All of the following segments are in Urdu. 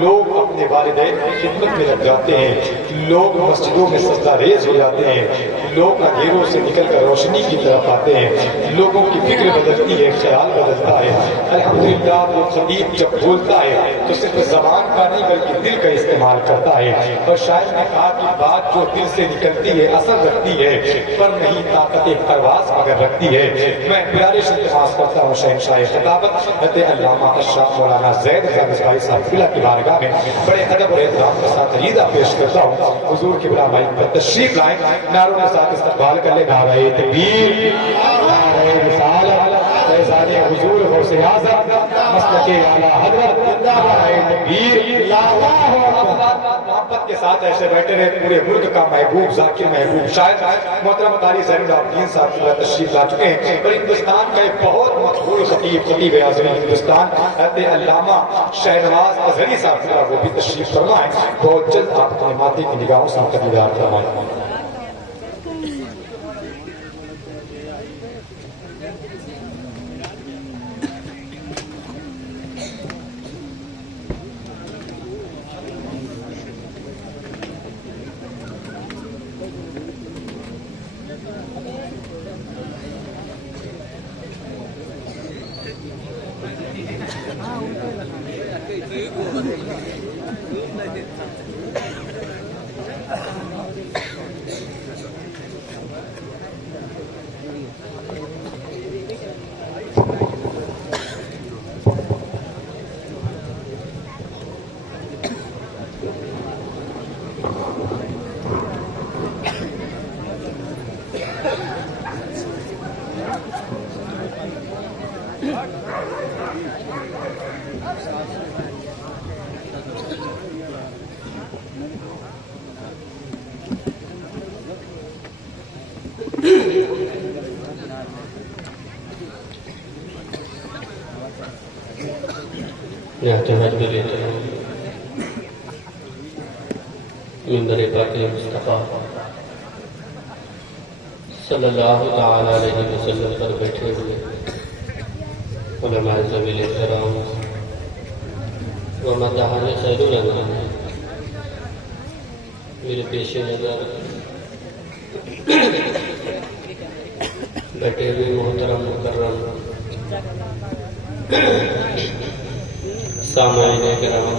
لوگ اپنے والدین کی خدمت میں لگ جاتے ہیں، لوگ مسجدوں میں سجدہ ریز ہو جاتے ہیں، لوگ اندھیروں سے نکل کر روشنی کی طرف آتے ہیں، لوگوں کی فکر بدلتی ہے، خیال بدلتا ہے۔ الحمدللہ وہ خطیب جب بولتا ہے تو صرف زبان کا نہیں بلکہ دل کا استعمال کرتا ہے، اور شاعر نے کہا کہ بات جو دل سے نکلتی ہے اثر رکھتی ہے، پر نہیں طاقت پرواز مگر رکھتی ہے۔ میں پیارے سے التماس کرتا ہوں شہنشاہ خطابت حضرت علامہ اشرف مولانا زید بھائی صاحب قلعہ کی بارگاہ میں بڑے ادب اور احترام کے ساتھ عقیدہ پیش کرتا ہوں، حضور کی بلا مائک پر تشریف لائیں، نعروں کے ساتھ استقبال کر لیں۔ نعرہ تکبیر، نعرہ رسالت، فیضان حضور غوث اعظم مسلک اعلیٰ حضرت، نعرہ تکبیر، محبت کے ساتھ ایسے بیٹھے رہے پورے ملک کا محبوب ذاکر محبوب شاعر محترم قاری زین العابدین صاحب تشریف لا چکے ہیں، اور ہندوستان کا ایک بہت مقبول خطیب اعظم ہندوستان حضرت علامہ شہنواز اظہری صاحب وہ بھی تشریف فرما ہے، بہت جلد آپ کے ماتے کی نگاہوں سے ہم کا دیدار فرمائیں۔ منبر پاک مصطفیٰ صلی اللہ تعالیٰ علیہ وسلم پر بیٹھے ہوئے علماء ذوی احترام و مداحان خیر الانام، میرے پیش نظر بیٹھے ہوئے محترم مکرم سامعین کرام،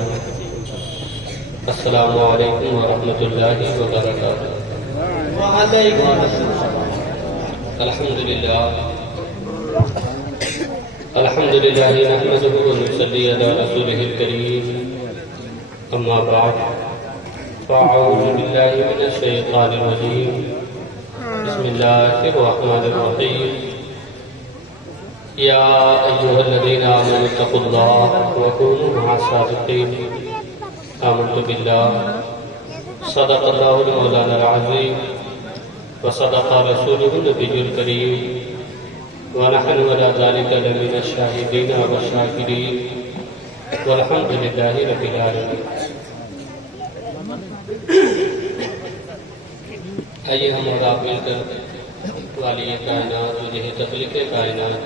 السلام علیکم ورحمۃ اللہ وبرکاتہ۔ الحمدللہ نحمدہ ونصلی علی رسولہ الکریم، اما بعد فاعوذ باللہ من الشیطان الرجیم، بسم اللہ الرحمن الرحیم، یا ایہا الذین آمنوا اتقوا اللہ وکونوا مع الصادقین، آمنت باللہ، صدق اللہ المولانا العظیم، وصدق رسولہ النبی الکریم، ونحن علی ذلک لمن الشاہدین والشاکرین، والحمد للہ رب العالمین۔ آئیے ہم اور آپ مل کر والی کائنات، وجہ تخلیق کائنات،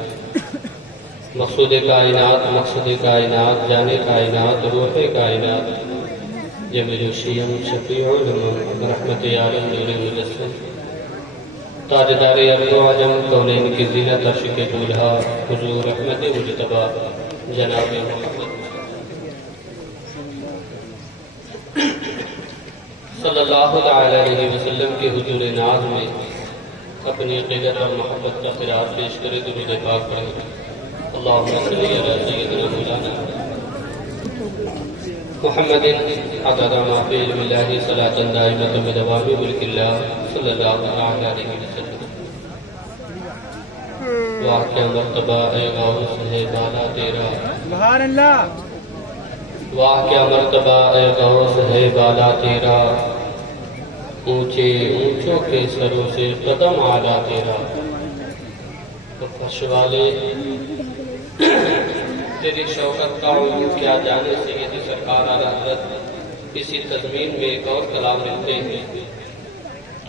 مقصود کائنات، مقصد کائنات، جان کائنات، روح کائنات، جمیل الشیم شفیع الامم رحمت عالم نور مجسم، تاجدار ارض و عجم، کونین کی زینت عرش کے دولہا، حضور احمد مجتبی جناب محمد صلی اللہ علیہ وسلم کے حضور ناز میں اپنی عقیدت اور محبت کا خراج پیش کرے، درود پاک پڑھیں۔ اللہم صلی علی سیدنا مولانا محمد عدد ما فی علم اللہ صلاة دائمۃ بدوام ملک اللہ صلی اللہ علیہ وسلم۔ واہ کیا مرتبہ اے غوث ہے بالا تیرا، سبحان اللہ، واہ کیا مرتبہ اے غوث ہے بالا تیرا، اونچے اونچوں کے سروں سے قدم اعلیٰ تیرا، فرش والے تیری شوکت کا علم کیا جانے سے یہ سرکار اعلیٰ حضرت اسی تضمین میں ایک اور کلام لکھتے ہیں،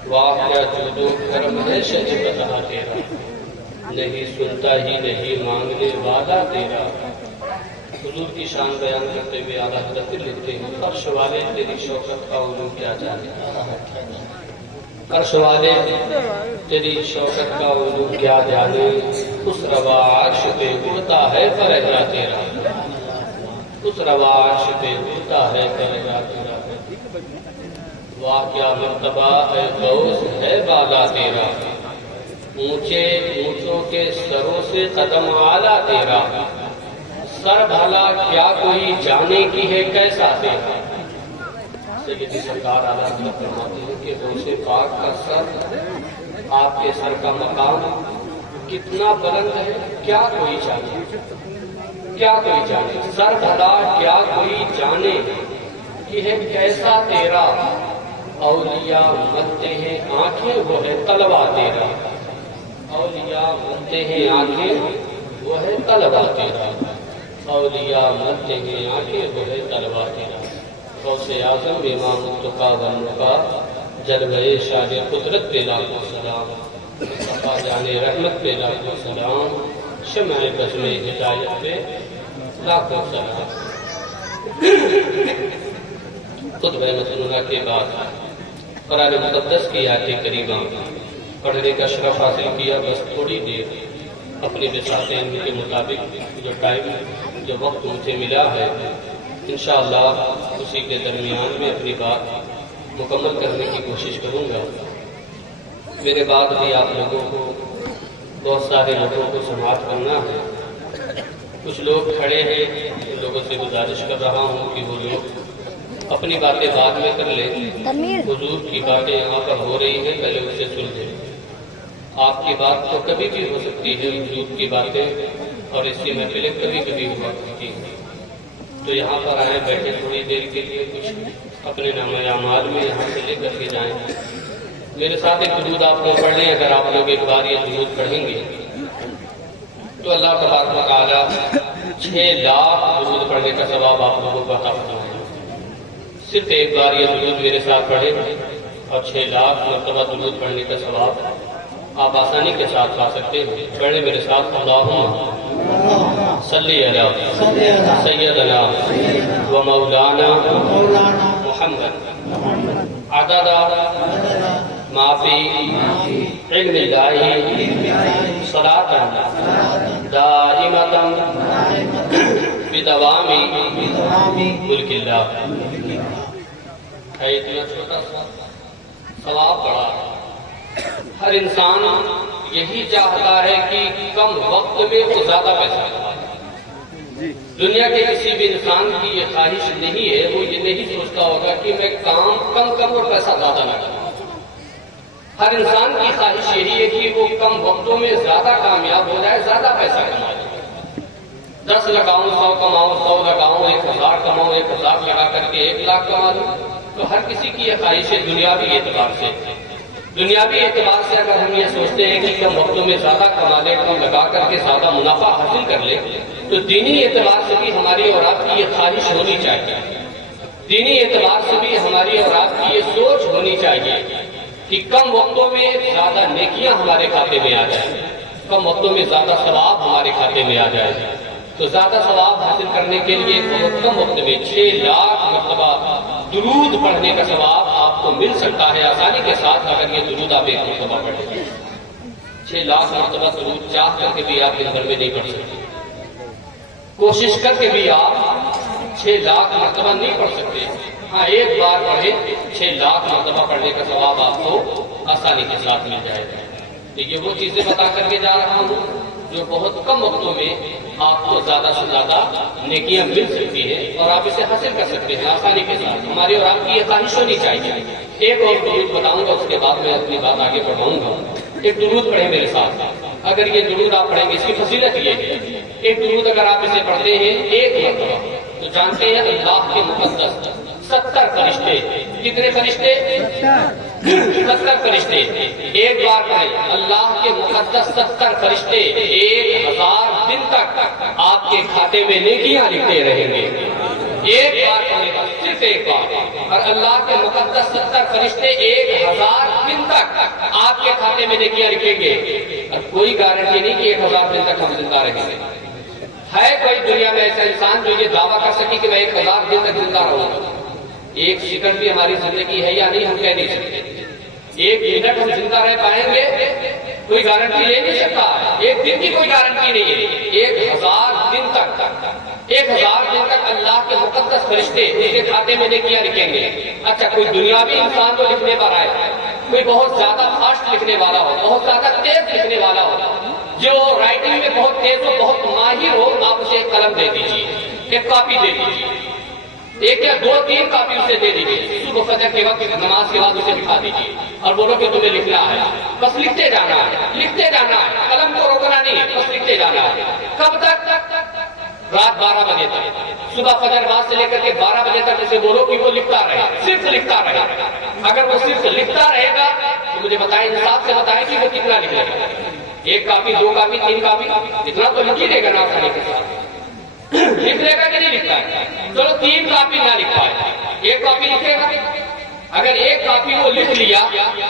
واہ کیا جود و کرم ہے شہ بتا تیرا، نہیں سنتا ہی نہیں مانگنے والا تیرا، حضور کی شان بیان کرتے ہوئے اعلیٰ حضرت لکھتے ہیں فرش والے تیری شوکت کا علو کیا جانے، فرش والے تیری شوکت کا علو کیا جانے، اس روا عرش پہ اڑتا ہے فرحہ تیرا، اس روا عرش پہ اڑتا ہے فرحہ تیرا، واہ کیا مرتبہ ہے غوث ہے بالا تیرا، اونچے اونچوں کے سروں سے قدم اعلیٰ تیرا، سر بھلا کیا کوئی جانے کی ہے کیسا تیرا۔ سیدی سرکار اعلیٰ حضرت فرماتے ہیں کہ غوث پاک کا سر، آپ کے سر کا مقام کتنا بلند ہے کیا کوئی جانے، کیا کوئی جانے، سر بھلا کیا کوئی جانے کہ ہے کیسا تیرا، اولیاء ملتے ہیں آنکھیں وہ ہے طلبہ تیرا، اولیاء ملتے ہیں آنکھیں وہ ہے طلبہ تیرا، اولیاء ملتے ہیں آنکھیں وہ ہے طلبہ تیرا۔ غوث اعظم امام التقا والنقا جلوہ شان قدرت پہ لاکھوں سلام، مصطفیٰ جان رحمت پہ لاکھوں سلام، شمع بزم ہدایت پہ لاکھوں سلام۔ خطبہ مسنونہ کے بعد قرآن مقدس کی آیت کریمہ پڑھنے کا شرف حاصل کیا، بس تھوڑی دیر اپنی بساطین کے مطابق جو ٹائم جو وقت مجھے ملا ہے انشاءاللہ اسی کے درمیان میں اپنی بات مکمل کرنے کی کوشش کروں گا۔ میرے بعد بھی آپ لوگوں کو، بہت سارے لوگوں کو سماعت کرنا ہے، کچھ لوگ کھڑے ہیں، ان لوگوں سے گزارش کر رہا ہوں کہ وہ لوگ اپنی باتیں بعد میں کر لیں، حضور کی باتیں یہاں پر ہو رہی ہیں پہلے اسے سن لیں۔ آپ کی بات تو کبھی بھی ہو سکتی ہے، حضور کی باتیں اور اس کی محفلیں کبھی کبھی ہوا کرتی ہیں، تو یہاں پر آئیں، بیٹھے تھوڑی دیر کے لیے، کچھ اپنے نام اعمال میں یہاں سے لے کر کے جائیں۔ میرے ساتھ ایک درود آپ کو پڑھ لیں، اگر آپ لوگ ایک بار یہ درود پڑھیں گے تو اللہ تبارک و تعالیٰ 6 لاکھ درود پڑھنے کا ثواب آپ لوگوں کو عطا فرمائے گا۔ صرف ایک بار یہ درود میرے ساتھ پڑھیں اور 6 لاکھ مرتبہ درود پڑھنے کا ثواب آپ آسانی کے ساتھ پا سکتے ہیں۔ پڑھیں میرے ساتھ، اللہم صلی علی سیدنا و مولانا محمد عدد ما فی علم اللہ صلاۃ دائمۃ بدوام ملک اللہ۔ ہے اتنا چھوٹا سا ثواب بڑا، ہر انسان یہی چاہتا ہے کہ کم وقت میں وہ زیادہ پیسہ کمائے۔ دنیا کے کسی بھی انسان کی یہ خواہش نہیں ہے، وہ یہ نہیں سوچتا ہوگا کہ میں کام کم کروں اور پیسہ زیادہ نہ کروں۔ ہر انسان کی خواہش یہی ہے کہ وہ کم وقتوں میں زیادہ کامیاب ہو جائے، زیادہ پیسہ کمائے۔ 10 لگاؤں 100 کماؤں، 100 لگاؤں 1000 کماؤں، 1000 لگا کر کے 1 لاکھ کما لوں، تو ہر کسی کی یہ خواہش ہے دنیاوی اعتبار سے۔ دنیاوی اعتبار سے اگر ہم یہ سوچتے ہیں کہ کم وقتوں میں زیادہ کما لیں، کم لگا کر کے زیادہ منافع حاصل کر لیں، تو دینی اعتبار سے بھی ہماری اور آپ کی یہ خواہش ہونی چاہیے، دینی اعتبار سے بھی ہماری اور آپ کی یہ سوچ ہونی چاہیے کہ کم وقتوں میں زیادہ نیکیاں ہمارے کھاتے میں آ جائیں، کم وقتوں میں زیادہ ثواب ہمارے کھاتے میں آ جائے۔ تو زیادہ ثواب حاصل کرنے کے لیے بہت کم وقت میں 6 لاکھ مرتبہ درود پڑھنے کا ثواب آپ کو مل سکتا ہے آسانی کے ساتھ، اگر یہ درود آپ 1 مرتبہ پڑھیں۔ 6 لاکھ مرتبہ درود چاہ کر کے بھی آپ دن بھر میں نہیں پڑھ سکتے، کوشش کر کے بھی آپ 6 لاکھ مرتبہ نہیں پڑھ سکتے۔ ہاں، ایک بار پڑھیں، 6 لاکھ مرتبہ پڑھنے کا ثواب آپ کو آسانی کے ساتھ مل جائے گا۔ یہ وہ چیزیں بتا کر کے جا رہا ہوں جو بہت کم وقتوں میں آپ کو زیادہ سے زیادہ نیکیاں مل سکتی ہیں اور آپ اسے حاصل کر سکتے ہیں آسانی کے ساتھ۔ ہماری اور آپ کی یہ خواہش ہونی چاہیے۔ ایک اور درود بتاؤں گا، اس کے بعد میں اپنی بات آگے بڑھاؤں گا۔ ایک درود پڑھیں میرے ساتھ، اگر یہ درود آپ پڑھیں گے اس کی فضیلت یہ ہے، ایک درود اگر آپ اسے پڑھتے ہیں 1 مرتبہ تو جانتے ہیں اللہ کے مقدس 70 فرشتے، کتنے فرشتے؟ 70 فرشتے ایک بار پڑھیں، اللہ کے مقدس 70 فرشتے 1000 دن تک آپ کے کھاتے میں نیکیاں لکھتے رہیں گے۔ ایک بار پڑھنے کا، صرف ایک بار، اور اللہ کے مقدس 70 فرشتے 1000 دن تک آپ کے کھاتے میں نیکیاں لکھیں گے۔ اور کوئی گارنٹی نہیں کہ 1000 دن تک ہم زندہ رہیں گے، ہے کوئی دنیا میں ایسا انسان جو یہ دعویٰ کر سکے کہ میں 1000 دن تک زندہ رہوں گا؟ ایک سیکنڈ بھی ہماری زندگی ہے یا نہیں ہم کہہ نہیں سکتے. 1 منٹ ہم زندہ رہ پائیں گے کوئی گارنٹی لے نہیں سکتا. 1 دن کی کوئی گارنٹی نہیں ہے. 1000 دن تک 1000 دن تک اللہ کے مقدس فرشتے اس کے کھاتے میں نیکیاں لکھیں گے. اچھا کوئی دنیاوی انسان تو لکھنے پر آئے, کوئی بہت زیادہ فاسٹ لکھنے والا ہو, بہت زیادہ تیز لکھنے والا ہو, جو رائٹنگ میں بہت تیز ہو, بہت ماہر ہو, آپ اسے ایک قلم دے دیجیے, ایک کاپی دے دیجیے, 1 یا 2 3 کاپی اسے دے دیجیے. صبح فجر کے وقت نماز کے بعد اسے بٹھا دیجیے اور بولو کہ تمہیں لکھنا ہے, بس لکھتے جانا ہے, لکھتے جانا ہے, قلم کو روکنا نہیں ہے, بس لکھتے جانا ہے. کب تک؟ رات 12 بجے تک. صبح فجر بعد سے لے کر کے 12 بجے تک اسے بولو کہ وہ لکھتا رہے, صرف لکھتا رہے. اگر وہ صرف لکھتا رہے گا تو مجھے بتائیں, انصاف سے بتائیں کہ وہ کتنا لکھ لے گا. 1 کاپی 2 کاپی 3 کاپی اتنا تو لکھ ہی لے گا نا کھانے کے ساتھ. لکھ لے گا کہ نہیں لکھتا ہے؟ چلو 3 کاپی نہ لکھ پائے, 1 کاپی لکھے گا. اگر 1 کاپی وہ لکھ لیا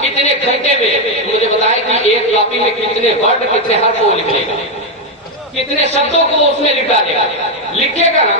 کتنے گھنٹے میں, مجھے بتائیں کہ 1 کاپی میں کتنے ورڈ کتنے حرف وہ لکھ لے گا, کتنے شبدوں کو اس میں لکھ ڈالے گا. لکھے گا نا,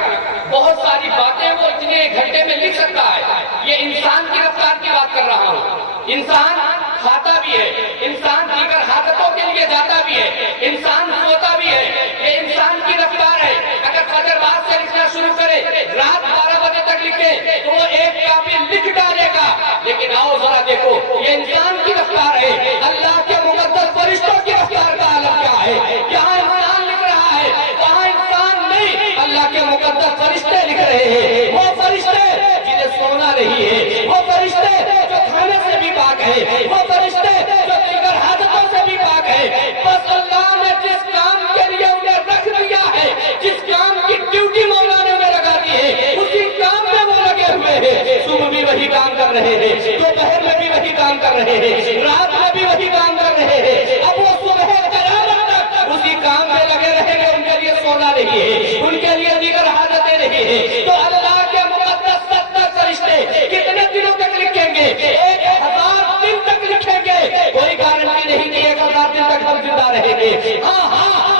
بہت ساری باتیں وہ اتنے گھنٹے میں لکھ سکتا ہے. یہ انسان کی رفتار کی بات کر رہا ہوں. انسان کھاتا بھی ہے, انسان دیگر حاجتوں کے لیے جاتا بھی ہے, انسان سوتا بھی ہے, یہ انسان کی رفتار ہے. اگر فجر بعد سے لکھنا شروع کرے, رات 12 بجے تک لکھے تو وہ 1 کاپی لکھ ڈالے گا. لیکن آؤ ذرا دیکھو, یہ انسان کی رفتار ہے, اللہ کے مقدس فرشتوں کی رفتار کا عالم کیا ہے. یہاں انسان لکھ رہا ہے, وہاں انسان نہیں, اللہ کے مقدس فرشتے لکھ رہے ہیں. وہ فرشتے جنہیں سونا نہیں ہے, وہ فرشتے جو کھانے سے بھی پاک ہے, وہ فرشتے جو دیگر حاجتوں سے بھی پاک ہے. بس اللہ نے جس کام کے لیے انہیں رکھ دیا ہے, جس کام کی ڈیوٹی مولا نے انہیں لگا دی ہے, اسی کام میں وہ لگے ہوئے ہیں. صبح بھی وہی کام کر رہے ہیں, دوپہر میں بھی وہی کام کر رہے ہیں, رات میں بھی وہی کام کر رہے ہیں. اب وہ صبح قیامت تک اسی کام میں لگے رہیں گے. ان کے لیے سونا نہیں ہے, ان کے لیے دیگر حاجتیں نہیں ہیں. تو اللہ کے مقدس 70 فرشتے کتنے دنوں تک لکھیں گے؟ 1000 دن تک لکھیں گے. کوئی گارنٹی نہیں کہ 1000 دن تک ہم زندہ رہیں گے. ہاں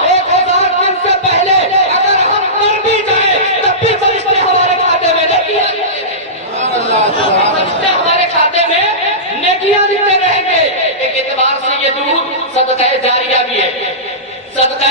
1000 دن سے پہلے اگر ہم مر بھی جائیں تب بھی فرشتے ہمارے کھاتے میں نیکیاں فرشتے ہمارے کھاتے میں نیکیاں لکھتے رہیں گے. ایک اعتبار سے یہ درود صدقہ جاریہ بھی ہے, صدقہ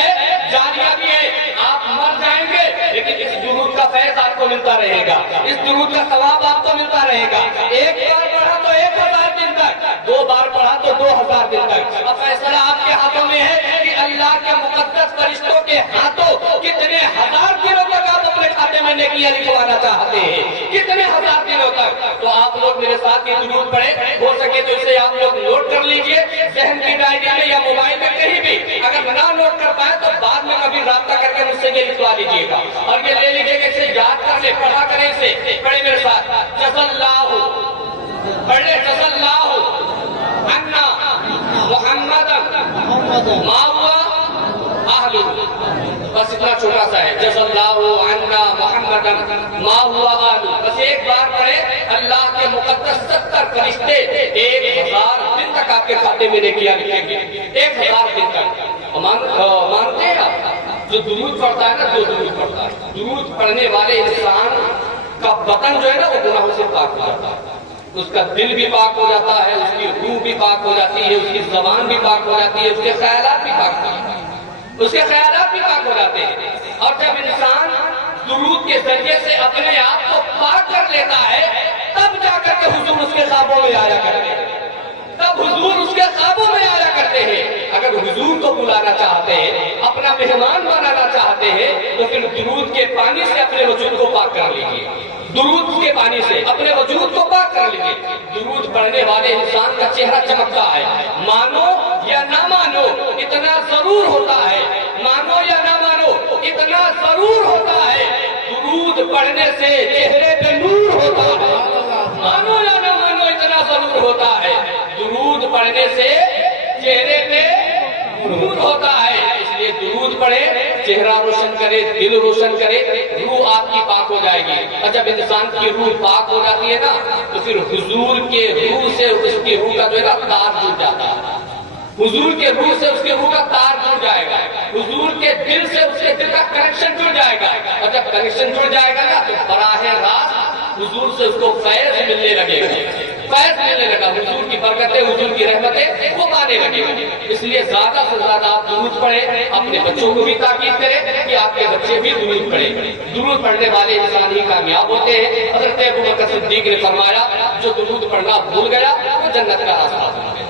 جاریہ بھی ہے. آپ مر جائیں گے لیکن اس درود کا فیض آپ کو ملتا رہے گا, اس درود کا ثواب آپ کو ملتا رہے گا. 1 بار پڑھا تو 1000 دن تک, 2 بار پڑھا تو 2000 دن تک. اب فیصلہ آپ کے ہاتھوں میں ہے کہ اللہ کے مقدس فرشتوں کے ہاتھوں کتنے 1000 دنوں تک آپ اپنے کھاتے میں نیکیاں لکھوانا چاہتے ہیں, کتنے 1000 دنوں تک. تو آپ لوگ میرے ساتھ یہ درود پڑھیں, ہو سکے تو اسے آپ لوگ نوٹ کر لیجئے ذہن کی ڈائری میں یا موبائل میں کہیں بھی. اگر نہ نوٹ کر پائے تو بعد میں کبھی رابطہ کر کے مجھ سے یہ لکھوا لیجیے گا اور یہ لے لیجیے کہ اسے یاد کر لے, پڑھا کریں اسے. پڑھے میرے ساتھ, جزاللہ, پڑھ لے, جزاللہ عنا محمدا ما ہوا اہلہ. بس اتنا چھوٹا سا ہے, جزاللہ عنا محمدا ما ہوا اہلہ. بس 1 بار پڑھے, اللہ کے مقدس 70 فرشتے 1000 دن تک آپ کے کھاتے میں نیکیاں لکھیں گے. 1000 دن تک. مانتے ہیں آپ؟ جو درود پڑھتا ہے نا, جو درود پڑھتا ہے, درود پڑھنے والے انسان کا بدن جو ہے نا وہ گناہوں سے پاک ہو جاتا ہے, اس کا دل بھی پاک ہو جاتا ہے, اس کی روح بھی پاک ہو جاتی ہے, اس کی زبان بھی پاک ہو جاتی ہے, اس کے خیالات بھی پاک ہو جاتے ہیں, اس کے خیالات بھی پاک ہو جاتے ہیں. اور جب انسان درود کے ذریعے سے اپنے آپ کو پاک کر لیتا ہے تب جا کر کے حضور اس کے خوابوں میں آیا کرتے ہیں, تب حضور اس کے خوابوں میں آیا کرتے ہیں. اگر حضور کو بلانا چاہتے ہیں, اپنا مہمان بنانا چاہتے ہیں, تو پھر درود کے پانی سے اپنے وجود کو پاک کر لیجیے, درود کے پانی سے اپنے وجود کو پاک کر لیجیے. درود پڑھنے والے انسان کا چہرہ چمکتا ہے, مانو یا نہ مانو اتنا ضرور ہوتا ہے, مانو یا نہ مانو اتنا ضرور ہوتا ہے. درود پڑھنے سے چہرے پہ نور ہوتا ہے, مانو یا نہ مانو اتنا ضرور ہوتا ہے. درود پڑھنے سے چہرے پہ نور ہوتا ہے. اس لیے درود پڑھے, چہرہ روشن کرے, دل روشن کرے, روح آپ کی پاک ہو جائے گی. اور جب انسان کی روح پاک ہو جاتی ہے نا تو پھر حضور کے روح سے اس کی روح کا جو ہے نا تار جڑ جاتا ہے, حضور کے روح سے اس کی روح کا تار جڑ جائے گا. حضور کے دل سے اس کے دل کا کنیکشن جڑ جائے گا، اور جب کنیکشن جڑ جائے گا نا تو براہ راست حضور سے اس کو فیض ملنے لگے گا، فیض ملنے لگا، حضور کی برکتیں، حضور کی رحمتیں وہ پانے لگے گا۔ اس لیے زیادہ سے زیادہ آپ درود پڑھیں، اپنے بچوں کو بھی تاکید کریں کہ آپ کے بچے بھی درود پڑھیں۔ درود پڑھنے والے انسان ہی کامیاب ہوتے ہیں۔ حضرت ابوبکر صدیق نے فرمایا جو درود پڑھنا بھول گیا وہ جنت کا راستہ بھول گیا،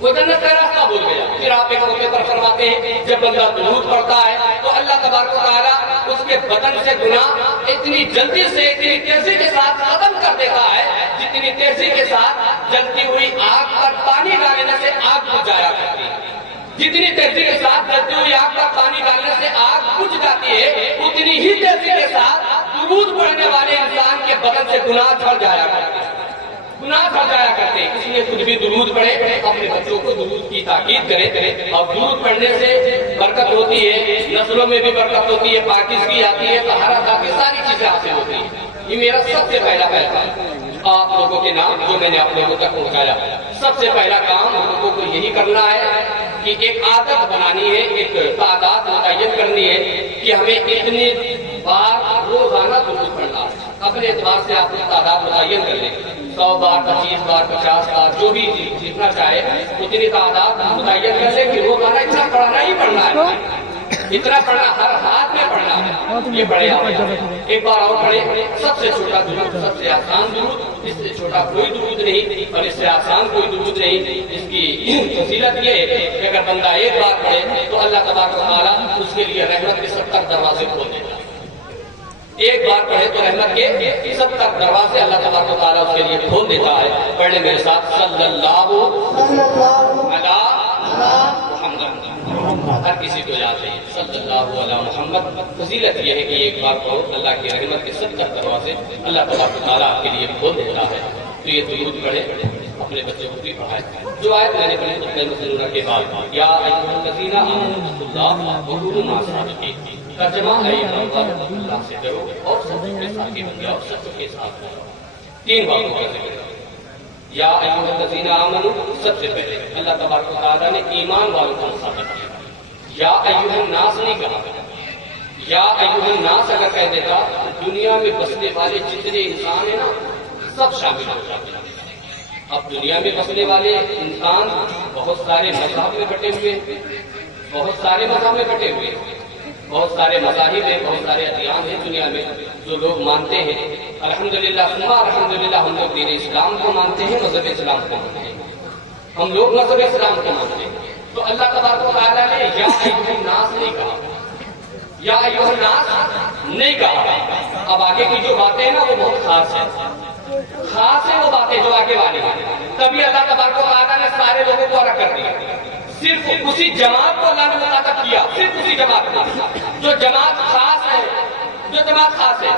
وہ جنت کا راستہ بھول گیا۔ پھر آپ ایک موقع پر فرماتے ہیں جب بندہ درود پڑھتا ہے تو اللہ تبارک و تعالیٰ اس کے بدن سے گناہ اتنی جلدی سے، اتنی تیزی کے ساتھ ختم کر دیتا ہے جتنی تیزی کے ساتھ جلتی ہوئی آگ پر پانی ڈالنے سے آگ بجھ جایا کرتی ہے۔ جتنی تیزی کے ساتھ جلتی ہوئی آگ پر پانی ڈالنے سے آگ بجھ جاتی ہے، اتنی ہی تیزی کے ساتھ درود پڑھنے والے انسان کے بدن سے گناہ جھڑ جایا کرتے ہیں، گناہ جھڑ جایا کرتے ہیں۔ اس لیے خود بھی درود پڑھے، اپنے بچوں کو درود کی تاکید کریں، اور درود پڑھنے سے برکت ہوتی ہے، نسلوں میں بھی برکت ہوتی ہے، پاکیزگی آتی ہے، طہارت آتی ہے، ساری چیزیں حاصل ہوتی ہیں۔ یہ میرا سب سے پہلا پیغام آپ لوگوں کے نام جو میں نے آپ لوگوں تک پہنچایا۔ سب سے پہلا کام ہم لوگوں کو یہی کرنا ہے کہ ایک عادت بنانی ہے، ایک تعداد متعین کرنی ہے کہ ہمیں اتنی بار روزانہ درود پڑھنا ہے۔ اپنے اعتبار سے آپ تعداد متعین کر لیں، 100 بار، 25 بار، 50 بار، جو بھی جتنا چاہے اتنی تعداد متعین کر لیں کہ روزانہ اتنا پڑھنا ہی پڑھنا ہے، اتنا پڑھنا، ہر ہاتھ میں پڑھنا ہے۔ یہ پڑھے آپ ایک بار اور پڑھے، سب سے چھوٹا درود، سب سے آسان درود، اس سے چھوٹا کوئی درود نہیں اور اس سے آسان کوئی درود نہیں۔ اس کی فضیلت یہ ہے کہ اگر بندہ ایک بار پڑھے تو اللہ تبارک و تعالیٰ اس کے لیے رحمت کے 70 دروازے کھول دیتا ہے۔ ایک بار پڑھے تو رحمت کے 70 دروازے اللہ تبارک و تعالیٰ اس کے لیے کھول دیتا ہے۔ پڑھنے میرے ساتھ صلی اللہ علیہ محمد، ہر کسی کو یاد ہے صلی اللہ علیہ محمد۔ فضیلت یہ ہے کہ ایک بار پڑھو، اللہ کی رحمت کے 70 دروازے اللہ تبارک و تعالیٰ آپ کے لیے کھول دیتا ہے۔ تو یہ درود پڑھے، اپنے بچوں کو بھی پڑھائے۔ جو آیت میں نے پڑھی خطبہ مسنونہ کے بعد، یا ایھا الذین آمنوا اتقوا اللہ وکونوا مع الصادقین، ترجمہ ہے اللہ سے ڈرو اور سچوں کے ساتھی بن جاؤ، سچوں کے ساتھ رہو۔ 3 باتوں کا ذکر ہے۔ یا ایھا الذین آمنوا، سب سے پہلے اللہ تبارک و تعالیٰ نے ایمان والوں کو مخاطب کیا، یا ایھا الناس نہیں کہا۔ یا ایھا الناس اگر کہہ دیتا دنیا میں بسنے والے جتنے انسان ہیں نا سب شامل ہو جاتے ہیں۔ اب دنیا میں بسنے والے انسان بہت سارے مذہب میں بٹے ہوئے، بہت سارے مذہب میں بٹے ہوئے، بہت سارے مذاہب ہیں، بہت سارے ادیان ہیں دنیا میں جو لوگ مانتے ہیں۔ الحمدللہ الحمدللہ ہم لوگ دین اسلام کو مانتے ہیں، مذہب اسلام کو مانتے ہیں، ہم لوگ مذہب اسلام کو مانتے ہیں۔ تو اللہ تبارک و تعالیٰ نے یا ایھا الناس نہیں کہا، یا ایھا الناس نہیں کہا۔ اب آگے کی جو باتیں ہیں نا وہ بہت خاص ہیں، خاص ہیں وہ باتیں جو آگے والی ہیں۔ تبھی اللہ تبارک و تعالیٰ نے سارے لوگوں کو الگ کر دیا، صرف اسی جماعت کو اللہ نے مخاطب کیا، صرف اسی جماعت کو جو جماعت خاص ہے، جو جماعت خاص ہے،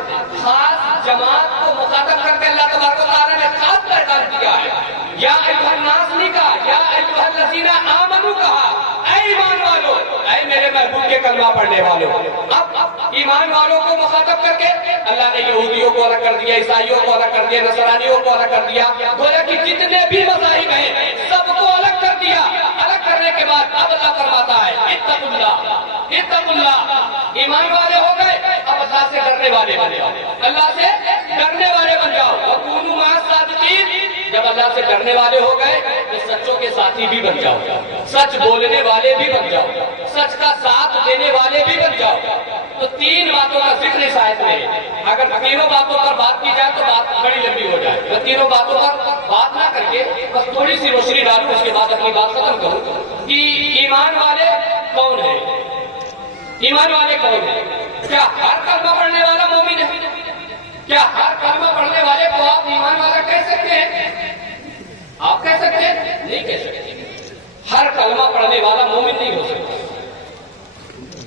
خاص جماعت کو مخاطب کر کے اللہ تبارک و تعالیٰ نے خاص پیغام دیا ہے۔ یا ایھا الناس نہیں کہا، یا ایھا الذین آمنوا کہا، اے ایمان والو، اے میرے محبوب کے کلمہ پڑھنے والوں۔ اب ایمان والوں کو مخاطب کر کے اللہ نے یہودیوں کو الگ کر دیا، عیسائیوں کو الگ کر دیا، نصرانیوں کو الگ کر دیا، گویا کہ جتنے بھی مذاہب ہیں سب کو الگ کر دیا۔ الگ کرنے کے بعد اب اللہ فرماتا ہے اتقوا اللہ، اتقوا اللہ، ایمان والے ہو گئے، اب اللہ سے ڈرنے والے بن جاؤ، اللہ سے ڈرنے والے بن جاؤ۔ وکونوا مع الصادقین، جب اللہ سے ڈرنے والے ہو گئے تو سچوں کے ساتھی بھی بن جاؤ، سچ بولنے والے بھی بن جاؤ، سچ کا ساتھ دینے والے بھی بن جاؤ۔ تو 3 باتوں کا ذکر اس آیت میں ہے۔ اگر تینوں باتوں پر بات کی جائے تو بات بڑی لمبی ہو جائے، میں تینوں باتوں پر بات نہ کر کے بس تھوڑی سی روشنی ڈالوں، اس کے بعد اپنی بات ختم کروں کہ ایمان والے کون ہیں، ایمان والے کون ہیں۔ کیا ہر کلمہ پڑھنے والا مومن ہے؟ کیا ہر کلمہ پڑھنے والے کو آپ ایمان والا کہہ سکتے ہیں؟ آپ کہہ سکتے ہیں؟ نہیں کہہ سکتے۔ ہر کلمہ پڑھنے والا مومن نہیں ہو سکتا،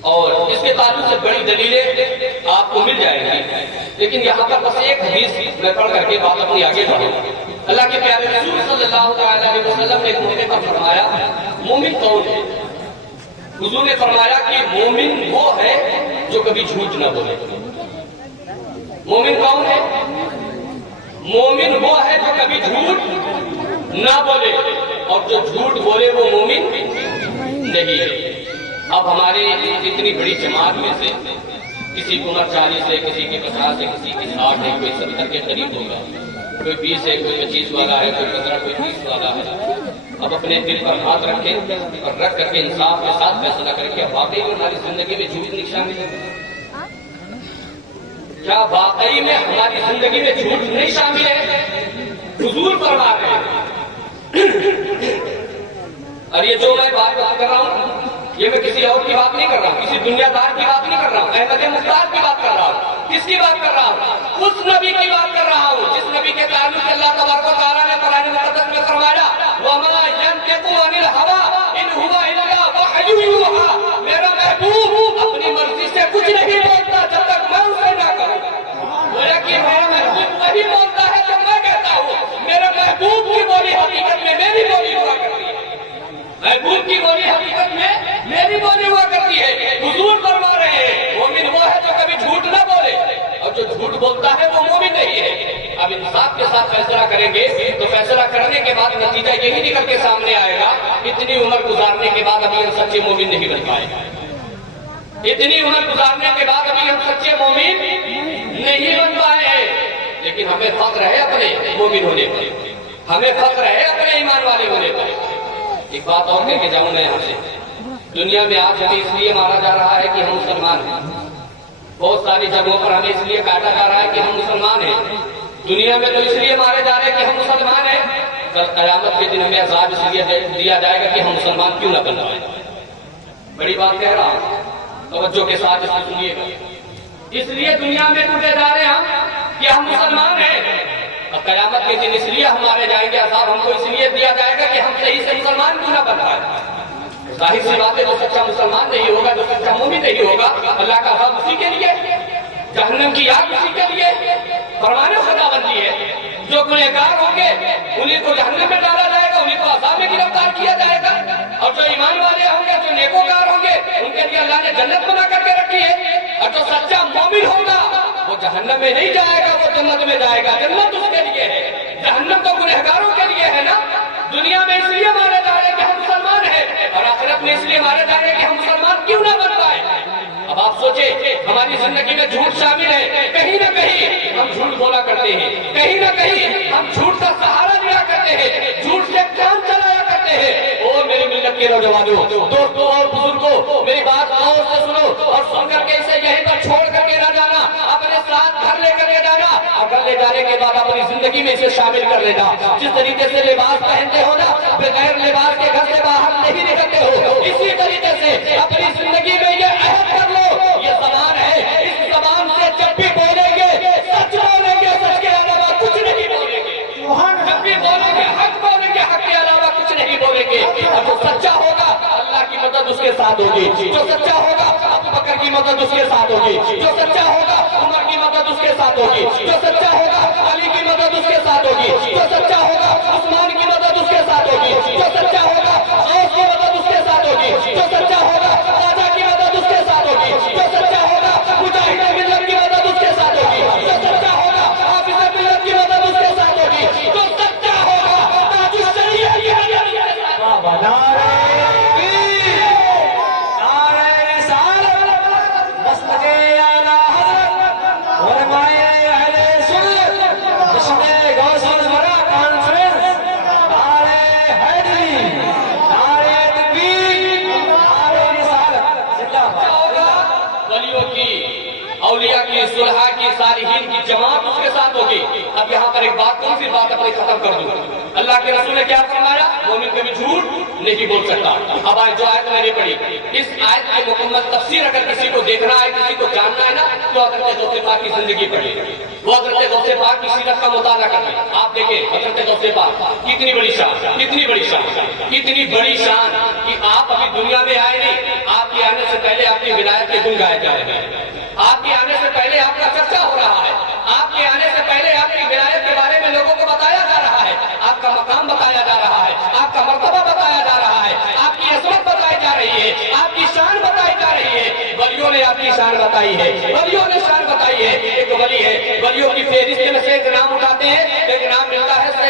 اور اس کے تعلق سے بڑی دلیلیں آپ کو مل جائیں گی، لیکن یہاں پر بس ایک حدیث میں پڑھ کر کے بات اپنی آگے بڑھوں۔ اللہ کے پیارے رسول صلی اللہ علیہ وسلم نے ایک موقع پر فرمایا مومن کون ہے؟ حضور نے فرمایا کہ مومن وہ ہے جو کبھی جھوٹ نہ بولے۔ مومن کون ہے؟ مومن وہ ہے جو کبھی جھوٹ نہ بولے، اور جو جھوٹ بولے وہ مومن نہیں ہے۔ اب ہماری اتنی بڑی جماعت میں سے کسی کی عمر 40 ہے، کسی کی 50 ہے، کسی کی 60 ہے، کوئی 70 کے قریب ہوگا، کوئی 20 ہے، کوئی 25 والا ہے، کوئی 15، کوئی 30 والا ہے۔ اب اپنے دل پر ہاتھ رکھیں اور رکھ کر کے انصاف کے ساتھ فیصلہ کریں کہ واقعی میں ہماری زندگی میں جھوٹ نہیں شامل ہے؟ کیا واقعی میں ہماری زندگی میں جھوٹ نہیں شامل ہے؟ حضور فرما رہے ہیں۔ اور یہ جو میں بات کر رہا ہوں، یہ میں کسی اور کی بات نہیں کر رہا ہوں، کسی دنیا دار کی بات نہیں کر رہا ہوں، احمد مختار کی بات کر رہا ہوں۔ کس کی بات کر رہا ہوں؟ اس نبی کی بات کر رہا ہوں جس نبی کے تعلق سے اللہ تبارک و تعالیٰ نے قرآن مقدس میں فرمایا وَمَا يَنْطِقُ عَنِ الْهَوَىٰ إِنْ هُوَ إِلَّا وَحْيٌ يُوحَىٰ۔ میرا محبوب اپنی مرضی سے کچھ نہیں بولتا جب تک میں اسے نہ کہوں۔ گویا کہ میرا محبوب وہی بولتا ہے جب میں کہتا ہوں۔ میرے محبوب کی بولی حقیقت میں میری بولی ہوا کرتی ہے، محبوب کی بولی حقیقت میں میری بولی ہوا کرتی ہے۔ حضور فرما رہے ہیں مومن وہ ہے جو کبھی جھوٹ نہ بولے، اور جو جھوٹ بولتا ہے وہ مومن نہیں ہے۔ اب انصاف کے ساتھ فیصلہ کریں گے تو فیصلہ کرنے کے بعد نتیجہ یہی نکل کے سامنے آئے گا، اتنی عمر گزارنے کے بعد ابھی ہم سچے مومن نہیں بن پائے، اتنی عمر گزارنے کے بعد ابھی ہم سچے مومن نہیں بن پائے ہیں۔ لیکن ہمیں فخر ہے اپنے مومن ہونے پر، ہمیں فخر ہے اپنے ایمان والے ہونے پر۔ ایک بات اور کہہ کے جاؤں میں یہاں سے، دنیا میں آج ہمیں اس لیے مارا جا رہا ہے کہ ہم مسلمان ہیں، بہت ساری جگہوں پر ہمیں اس لیے کاٹا جا رہا ہے کہ ہم مسلمان ہیں۔ دنیا میں تو اس لیے مارے جا رہے ہیں کہ ہم مسلمان ہیں، کل قیامت کے دن ہمیں عذاب اس لیے دیا جائے گا کہ ہم مسلمان کیوں نہ بن رہے ہیں۔ بڑی بات کہہ رہا ہوں، توجہ کے ساتھ اس کو سنیے گا۔ اس لیے دنیا میں ٹوٹے جا رہے ہیں ہم کہ ہم مسلمان ہیں، اور قیامت کے دن اس لیے ہم مارے جائیں گے، عذاب ہم کو اس لیے دیا جائے گا کہ ہم صحیح سے مسلمان کیوں نہ بن پائے۔ ظاہر سی بات ہے جو سچا مسلمان نہیں ہوگا، جو سچا مومن نہیں ہوگا، اللہ کا عذاب اسی کے لیے، جہنم کی آگ اسی کے لیے۔ فرمان خداوندی ہے جو گنہگار ہوں گے انہیں کو جہنم میں ڈالا جائے گا، انہیں کو عذاب میں گرفتار کیا جائے گا، اور جو ایمان والے ہوں گے، جو نیکوکار ہوں گے، ان کے لیے اللہ نے جنت بنا کر کے رکھی ہے۔ اور جو سچا مومن ہوگا وہ جہنم میں نہیں جائے گا، وہ جنت میں جائے گا۔ جنت اس کے لیے ہے، جہنم تو گنہگاروں کے لیے ہے نا۔ دنیا میں اس لیے مارے جا رہے ہیں کہ ہم مسلمان ہیں، اور آخرت میں اس لیے مارے جا رہے ہیں کہ ہم مسلمان کیوں نہ بن پائے۔ اب آپ سوچیں ہماری زندگی میں جھوٹ شامل ہے، کہیں نہ کہیں ہم جھوٹ بولا کرتے ہیں، کہیں نہ کہیں ہم جھوٹ کا سہارا لیا کرتے ہیں، جھوٹ سے کام چلایا کرتے ہیں۔ اور میری ملت کے نوجوانوں، دوستوں اور بزرگوں، میری بات غور سے سنو اور سن کر کے اسے یہیں پر چھوڑ کر کے نہ جانا، اپنے ساتھ گھر لے کر کے جانا، اور گھر لے جانے کے بعد اپنی زندگی میں اسے شامل کر لینا۔ جس طریقے سے لباس پہنتے ہو نا، بغیر لباس کے گھر سے باہر نہیں نکلتے ہو، اسی طریقے سے اپنی زندگی میں یہ عہد کر لو، یہ زبان ہے، اس زبان سے جب بھی بولیں گے سچ بولیں گے، سچ کے علاوہ کچھ نہیں بولیں گے، جب بھی بولیں گے حق بولیں گے، حق کے علاوہ کچھ نہیں بولیں گے۔ اور جو سچا ہوگا اللہ کی مدد اس کے ساتھ ہوگی، جو سچا ہوگا ابو بکر کی مدد اس کے ساتھ ہوگی، جو سچا ہوگا عمر کی مدد اس کے ساتھ ہوگی، جو سچا ہوگا علی کی مدد اس کے ساتھ ہوگی، جو سچا ہوگا عثمان کی مدد اس کے ساتھ ہوگی، جو سچا ہوگا غوث کی مدد اس کے ساتھ ہوگی، جو سچا ہوگا خواجہ کی مدد اس کے ساتھ ہوگی، جو سچا ہوگا مجاہد ملت کی مدد اس کے ساتھ ہوگی، جو سچا ہوگا حافظ ملت کی مدد اس کے ساتھ ہوگی، جو سچا ہوگا تاج الشریعہ کی مدد اس کے ساتھ ہوگی۔ اولیاء کی، صلحاء کی، صالحین کی جماعت اس کے ساتھ ہوگی۔ اب یہاں پر ایک بات، کون سی بات اپنی ختم کر دوں۔ اللہ کے رسول نے کیا فرمایا؟ مومن کبھی جھوٹ نہیں بول سکتا۔ اب جو آیت میں نے پڑھی، اس آیت کی مکمل تفسیر اگر کسی کو دیکھنا ہے، کسی کو جاننا ہے نا، تو حضرت غوث پاک کی زندگی پڑھیے، وہ حضرت غوث پاک کی سیرت کا مطالعہ کریں۔ آپ دیکھیں حضرت غوث پاک کتنی بڑی شان، کتنی بڑی شان، کتنی بڑی شان کہ آپ ابھی دنیا میں آئے نہیں، آپ کے آنے سے پہلے آپ کی ولایت کے گن گائے جا رہے ہیں، آپ کے آنے سے پہلے آپ کا چرچا ہو رہا ہے، آپ کے آنے سے پہلے آپ کی ولایت کے بارے میں لوگوں کو بتایا جا رہا ہے، آپ کا مقام بتایا جا رہا ہے، آپ کا مرتبہ بتایا جا رہا ہے، آپ کی عظمت بتائی جا رہی ہے، آپ کی شان بتائی جا رہی ہے۔ ولیوں نے آپ کی شان بتائی ہے، ولیوں نے شان بتائی ہے۔ ایک ولی ہے، ولیوں کی فہرست میں سے ایک نام اٹھاتے ہیں، ایک نام ملتا ہے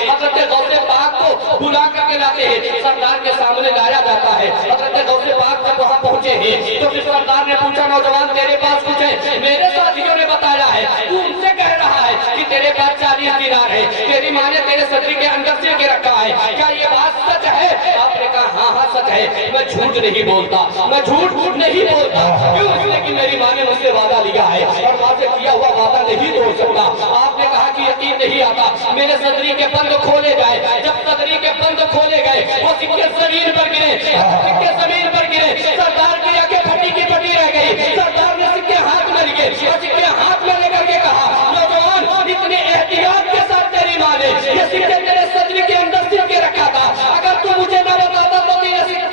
حضرت غوث پاک کو بلا کر کے لاتے ہیں سردار کے سامنے لایا جاتا ہے حضرت غوث پاک جب وہاں پہنچے ہیں تو پھر سردار نے پوچھا نوجوان تیرے پاس کچھ ہے میرے ساتھیوں نے بتایا ہے تو ان سے کہہ رہا ہے کہ تیرے پاس 40 دینار ہے تیری ماں نے تیرے صدری کے اندر سے کے رکھا ہے کیا یہ بات سچ ہے آپ نے کہا ہاں ہاں سچ ہے میں جھوٹ نہیں بولتا میں جھوٹ نہیں بولتا کیوں اس لیے کہ میری ماں نے مجھ سے وعدہ لیا ہے اور ماں سے کیا ہوا وعدہ نہیں توڑ سکتا آپ نے کہا کہ یقین نہیں آتا میرے صدری کے بند کھولے گئے جب صدری کے بند کھولے گئے وہ سکے زمین پر گرے سکے زمین پر گرے سردار کی آنکھیں پھٹی کی پھٹی رہ گئی سردار نے سکے ہاتھ میں لیے اور سکے ہاتھ میں لے کر کے کہا نوجوان اتنے احتیاط کے ساتھ تیری ماں نے یہ سکے تیرے صدری کے اندر سکے رکھا تھا اگر تو مجھے نہ بتاتا تو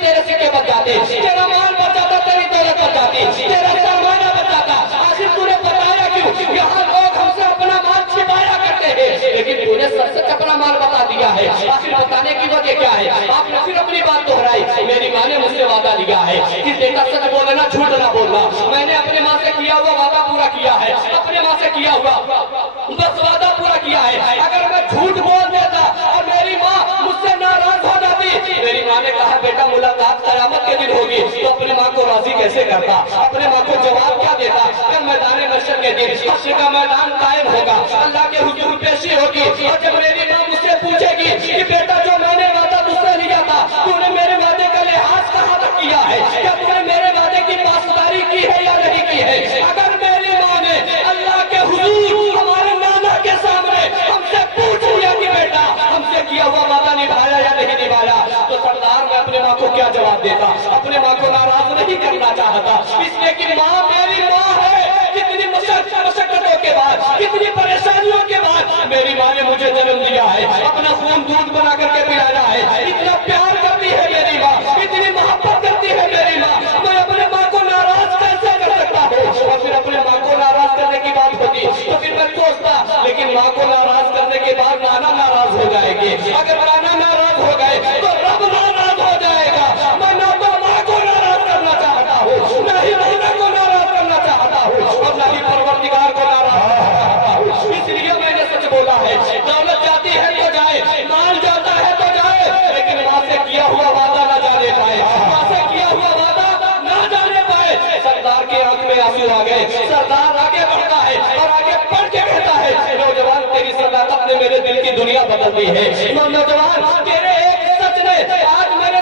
تیرے سکے بچ جاتے تیرا مال بچ جاتا تیری دولت بچ جاتی تیرا سرمایہ بچ جاتا آخر تو نے بتایا کیوں یہاں لوگ ہم سے اپنا مال چھپایا کرتے ہیں لیکن تو نے سچ سچ اپنا مال بتا دیا ہے آخر بتانے کی وجہ کیا ہے آپ نے پھر اپنی بات دہرائی میری ماں نے مجھ سے وعدہ لیا ہے کہ بیٹا سچ بولنا جھوٹ نہ بولنا میں نے اپنے ماں سے کیا ہوا وعدہ پورا کیا ہے اپنے ماں سے کیا ہوا بس وعدہ پورا کیا ہے اگر میں جھوٹ بول دیتا اور میری ماں مجھ سے ناراض ہو جاتی میری ماں نے کہا بیٹا ملاقات قیامت کے دن ہوگی تو اپنی ماں کو راضی کیسے کرتا اپنے ماں کو جواب کیا دیتا جب میدان محشر کے دن حشر کا میدان قائم ہوگا اللہ کے حضور پیشی ہوگی اور جب میری ماں مجھ سے پوچھے گی کہ بیٹا جو میں نے وعدہ مجھ سے لیا تھا تو نے میرے وعدے کا لحاظ کہاں تک کیا ہے کیا تو نے میرے وعدے کی پاسداری کی ہے یا نہیں کی ہے اگر میری ماں نے اللہ کے حضور ہمارے نانا کے سامنے ہم سے پوچھ لیا کہ بیٹا ہم سے کیا ہوا وعدہ نبھایا یا نہیں نبھایا تو سردار میں اپنے ماں کو کیا جواب دیتا اپنے ماں کو ناراض نہیں کرنا چاہتا اس لیے کہ ماں میری ماں ہے کتنی مشقتوں کے بعد کتنی پریشانیوں کے بعد میری ماں نے مجھے جنم دیا ہے اپنا خون دودھ بنا کر کے پلایا ہے اتنا پیار کرتی ہے میری ماں اتنی محبت کرتی ہے میری ماں میں اپنے ماں کو ناراض کیسے کر سکتا ہوں اور پھر اپنے ماں کو ناراض کرنے کی بات ہوتی تو پھر میں سوچتا لیکن ماں کو ناراض کرنے کے بعد نانا ناراض ہو جائے گی اگر نانا ناراض ہو گئے تو رب ناراض ہو جائے گا میں نہ تو ماں کو ناراض کرنا چاہتا ہوں نہ ہی نانا کو ناراض کرنا چاہتا ہوں اور نہ ہی پروردگار کو ناراض کرنا چاہتا ہوں اس لیے میں نے سچ بولا ہے دولت جاتی ہے تو جائے مال جاتا ہے تو جائے لیکن ماں سے کیا ہوا وعدہ نہ جانے پائے ماں سے کیا ہوا وعدہ نہ جانے پائے سردار کے آنکھ میں آنسو آ گئے سردار آگے بڑھتا ہے اور آگے بڑھ کے کہتا ہے نوجوان تیری صداقت نے میرے دل کی دنیا بدل دی ہے نوجوان تیرے ایک سچ نے آج میرے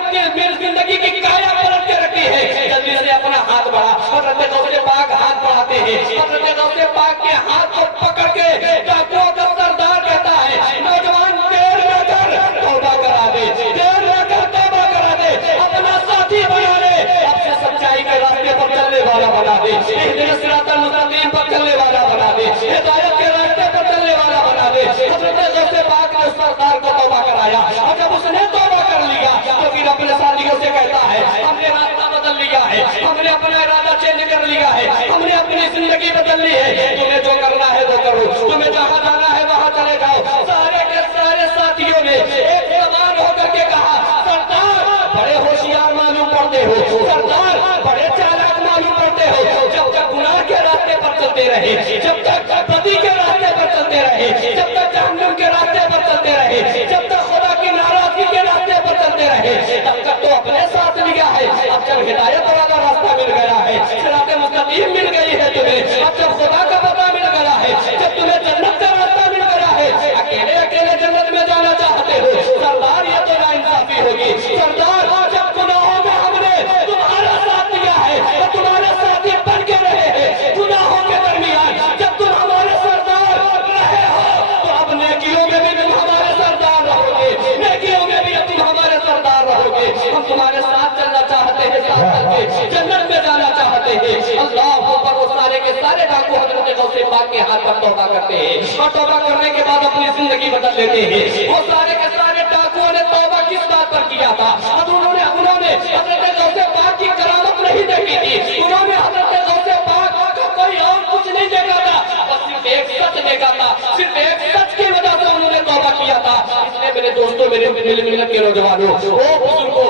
زندگی کی کایا پلٹ کے رکھی ہے جلدی سے اپنا ہاتھ بڑھا حضرت غوث پاک ہاتھ بڑھاتے ہیں حضرت غوث پاک کے ہاتھ کو پکڑ کے ڈاکوؤں کا سردار کہتا ہے نوجوان دیر نہ کر توبہ کرا دے دیر نہ کر توبہ کرا دے اپنا ساتھی بنا لے اب سے سچائی کے راستے پر چلنے والا بنا دے اہدنا الصراط المستقیم پر چلنے والا بنا دے ہدایت کے راستے پر چلنے والا بنا دے حضرت غوث پاک نے اس سردار کو توبہ کرایا اور جب اس نے توبہ کر لیا تو پھر اپنے ساتھیوں سے کہتا ہے ہم نے راستہ بدل لیا ہے ہم نے اپنا ارادہ چینج کر لیا ہے ہم نے اپنی زندگی بدل لی ہے تمہیں جو کرنا ہے وہ کرو تمہیں جہاں جانا ہے وہاں چلے جاؤ سارے کے سارے ساتھیوں نے ایک زبان ہو کر کے کہا سردار بڑے ہوشیار معلوم پڑتے ہو سردار بڑے چالاک معلوم پڑتے ہو جب تک گناہ کے راستے پر چلتے رہے جب تک بدی کے راستے پر چلتے رہے جب تک جہنم کے راستے پر چلتے رہے جب تک خدا کی ناراضگی کے راستے پر چلتے رہے تب تک تو اپنے ساتھ لیا ہے اب جب ہدایت والا راستہ مل گیا ہے صراط مستقیم مل گئی ہے تمہیں اب جب خدا کا پتہ مل گیا ہے جب تمہیں جنت کا راستہ مل گیا ہے اکیلے اکیلے جنت میں جانا چاہتے ہو سردار یہ تو ناانصافی ہوگی سردار جب گناہوں میں ہم نے تمہارا ساتھ دیا ہے تو تمہارے ساتھی بن کے رہے ہیں گناہوں کے درمیان جب تم ہمارے سردار رہے ہو تو اب نیکیوں میں بھی تم ہمارے سردار رہو گے نیکیوں میں بھی تم ہمارے سردار رہو گے ہم تمہارے ساتھ چلنا چاہتے ہیں ساتھ چل کے جنت میں جانا چاہتے ہیں اللہ اکبر وہ سارے کے سارے ڈاکو حضرت غوث پاک کے ہاتھ پر توبہ کرتے ہیں اور توبہ کرنے کے بعد اپنی زندگی بدل لیتے ہیں وہ سارے کے سارے ڈاکوؤں نے توبہ کس بات پر کیا تھا اب انہوں نے حضرت غوث پاک کی کرامت نہیں دیکھی تھی انہوں نے حضرت غوث پاک کا کوئی اور کچھ نہیں دیکھا تھا بس صرف ایک سچ دیکھا تھا صرف ایک سچ کی وجہ سے انہوں نے توبہ کیا تھا اس لیے میرے دوستوں میرے ملت کے نوجوانوں وہ بزرگوں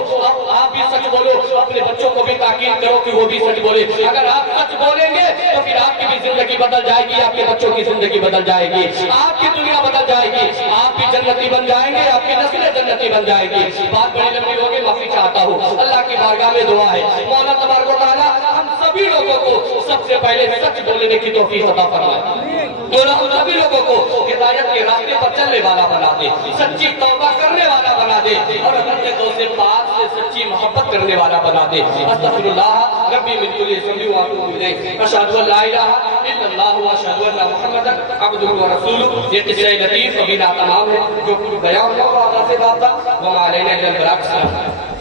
آپ بھی سچ بولو اپنے بچوں کو بھی تاکید کرو کہ وہ بھی سچ بولے اگر آپ سچ بولیں گے تو پھر آپ کی بھی زندگی بدل جائے گی, آپ کے بچوں کی زندگی بدل جائے گی, آپ کی دنیا بدل جائے گی, آپ بھی جنتی بن جائیں گے, آپ کی نسلیں جنتی بن جائے گی. بات بڑی لمبی ہوگی, معافی چاہتا ہوں. اللہ کی بارگاہ میں دعا ہے, مولا تبارک و تعالیٰ ہم سبھی لوگوں کو سب سے پہلے سچ بولنے کی توفیق عطا فرمائے. مولا ہم سبھی لوگوں کو ہدایت کے راستے پر چلنے والا بنا دے, سچی توبہ کرنے والا بنا دے, اور اپنے دوست پاک سے سچی محبت کرنے والا بنا دے. استغفر اللہ ربی من کل ذنب واتوب الیہ, اشہد ان لا الہ الا اللہ واشہد ان محمدا عبدہ ورسولہ. یہ قصہ لطیف ابھی تمام ہے جو کچھ بیان ہوا اللہ سے بات تھا. وما علینا الا البلاغ.